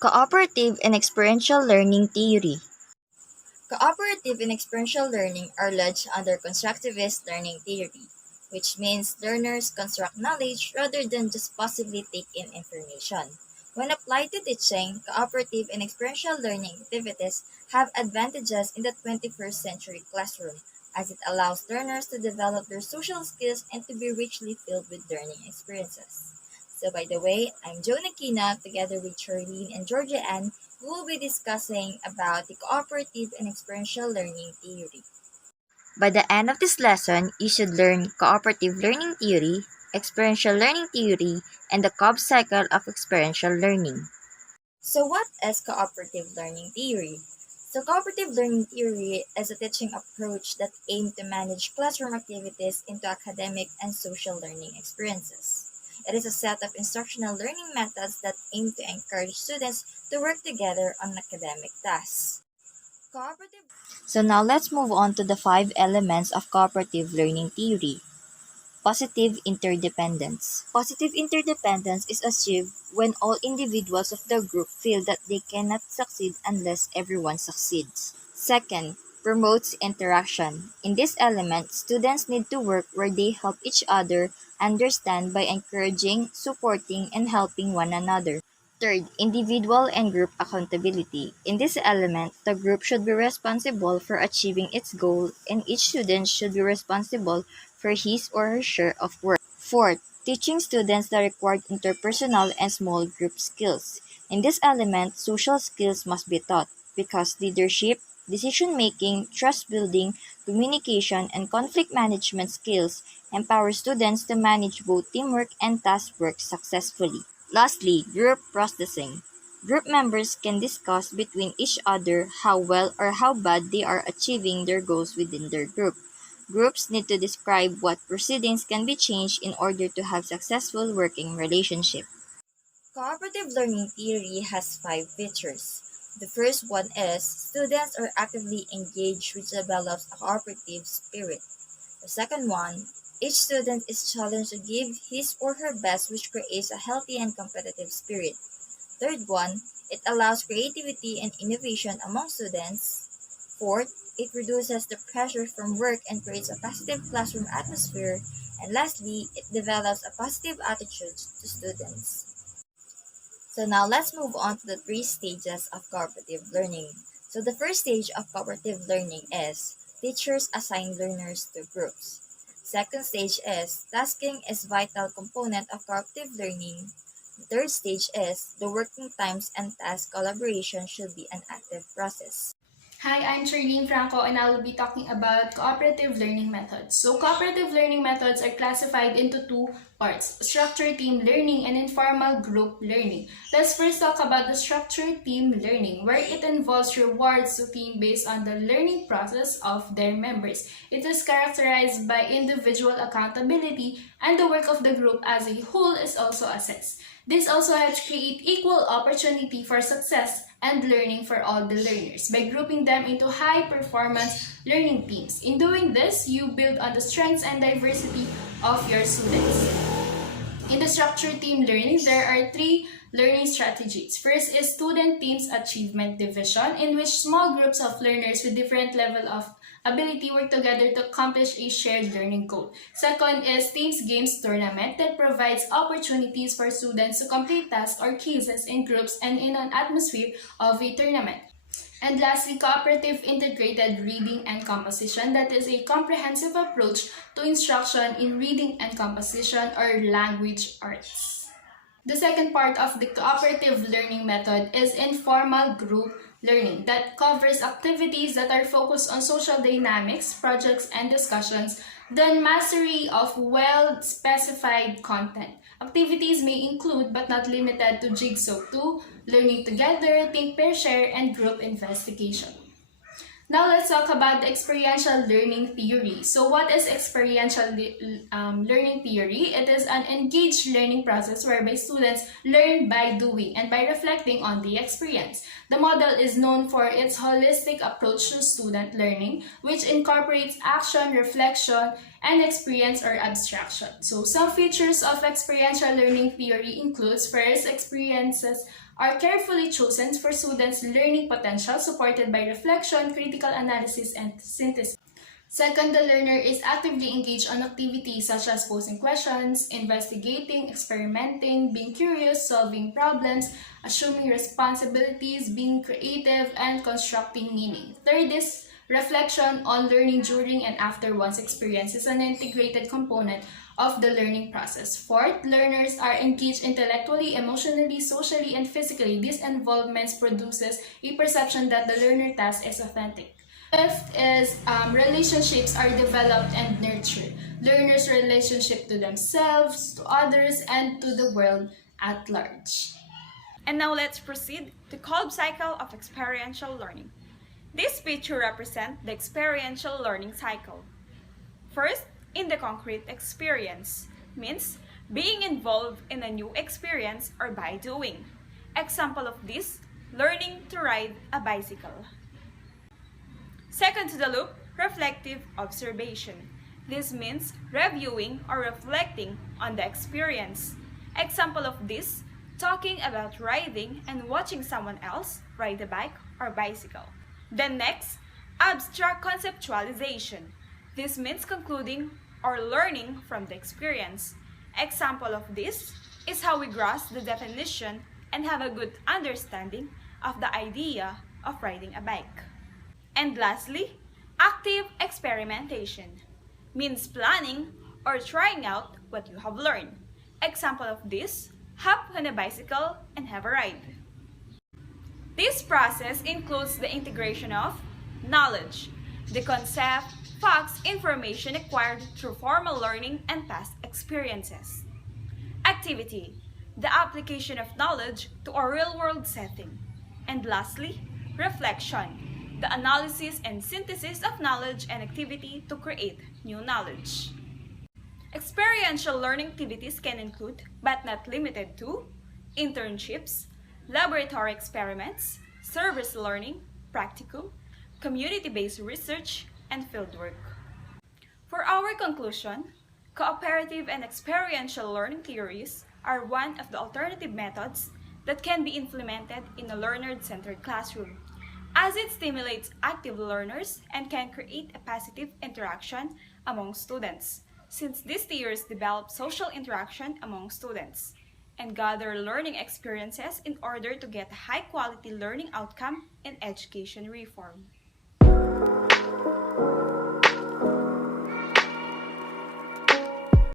Cooperative and experiential learning theory. Cooperative and experiential learning are lodged under constructivist learning theory, which means learners construct knowledge rather than just passively take in information. When applied to teaching, cooperative and experiential learning activities have advantages in the 21st century classroom, as it allows learners to develop their social skills and to be richly filled with learning experiences. So, by the way, I'm Joan Aquina together with Charlene and Georgia Ann. We will be discussing about the cooperative and experiential learning theory. By the end of this lesson, you should learn cooperative learning theory, experiential learning theory, and the Cobb cycle of experiential learning. So, what is cooperative learning theory? So, cooperative learning theory is a teaching approach that aims to manage classroom activities into academic and social learning experiences. It is a set of instructional learning methods that aim to encourage students to work together on academic tasks. Cooperative. So now let's move on to the five elements of cooperative learning theory. Positive interdependence. Positive interdependence is achieved when all individuals of the group feel that they cannot succeed unless everyone succeeds. Second, promotes interaction. In this element, students need to work where they help each other understand by encouraging, supporting, and helping one another. Third, individual and group accountability. In this element, the group should be responsible for achieving its goal, and each student should be responsible for his or her share of work. Fourth, teaching students the required interpersonal and small group skills. In this element, social skills must be taught because leadership, decision making, trust building, communication, and conflict management skills empower students to manage both teamwork and task work successfully. Lastly, group processing. Group members can discuss between each other how well or how bad they are achieving their goals within their group. Groups need to describe what proceedings can be changed in order to have successful working relationship. Cooperative learning theory has five features. The first one is students are actively engaged, which develops a cooperative spirit. The second one, each student is challenged to give his or her best, which creates a healthy and competitive spirit. Third one, it allows creativity and innovation among students. Fourth, it reduces the pressure from work and creates a positive classroom atmosphere. And lastly, it develops a positive attitude to students. So now let's move on to the three stages of cooperative learning. So the first stage of cooperative learning is teachers assign learners to groups. Second stage is tasking is vital component of cooperative learning. The third stage is the working times and task collaboration should be an active process. Hi, I'm Charlene Franco and I will be talking about cooperative learning methods. So, cooperative learning methods are classified into two parts, structured team learning and informal group learning. Let's first talk about the structured team learning, where it involves rewards to team based on the learning process of their members. It is characterized by individual accountability and the work of the group as a whole is also assessed. This also helps create equal opportunity for success and learning for all the learners by grouping them into high-performance learning teams. In doing this, you build on the strengths and diversity of your students. In the structured team learning, there are three learning strategies. First is student teams achievement division, in which small groups of learners with different level of ability work together to accomplish a shared learning goal. Second is teams games tournament that provides opportunities for students to complete tasks or cases in groups and in an atmosphere of a tournament. And lastly, cooperative integrated reading and composition, that is a comprehensive approach to instruction in reading and composition or language arts. The second part of the cooperative learning method is informal group learning that covers activities that are focused on social dynamics, projects, and discussions, then mastery of well-specified content. Activities may include but not limited to Jigsaw 2, learning together, think, pair, share, and group investigation. Now let's talk about the experiential learning theory. So what is experiential learning theory? It is an engaged learning process whereby students learn by doing and by reflecting on the experience. The model is known for its holistic approach to student learning, which incorporates action, reflection, and experience or abstraction. So some features of experiential learning theory includes first, experiences are carefully chosen for students' learning potential, supported by reflection, critical analysis, and synthesis. Second, the learner is actively engaged on activities such as posing questions, investigating, experimenting, being curious, solving problems, assuming responsibilities, being creative, and constructing meaning. Third is reflection on learning during and after one's experience is an integrated component of the learning process. Fourth, learners are engaged intellectually, emotionally, socially, and physically. These involvements produces a perception that the learner task is authentic. Fifth is relationships are developed and nurtured. Learners' relationship to themselves, to others, and to the world at large. And now let's proceed to Kolb cycle of experiential learning. This picture represents the experiential learning cycle. First, in the concrete experience, means being involved in a new experience or by doing. Example of this, learning to ride a bicycle. Second to the loop, reflective observation. This means reviewing or reflecting on the experience. Example of this, talking about riding and watching someone else ride a bike or bicycle. Then next, abstract conceptualization. This means concluding or learning from the experience. Example of this is how we grasp the definition and have a good understanding of the idea of riding a bike. And lastly, active experimentation means planning or trying out what you have learned. Example of this, hop on a bicycle and have a ride. This process includes the integration of knowledge, the concept, facts, information acquired through formal learning and past experiences. Activity, the application of knowledge to a real-world setting. And lastly, reflection, the analysis and synthesis of knowledge and activity to create new knowledge. Experiential learning activities can include, but not limited to, internships, laboratory experiments, service learning, practicum, community-based research, and fieldwork. For our conclusion, cooperative and experiential learning theories are one of the alternative methods that can be implemented in a learner-centered classroom, as it stimulates active learners and can create a positive interaction among students, since these theories develop social interaction among students and gather learning experiences in order to get a high-quality learning outcome and education reform.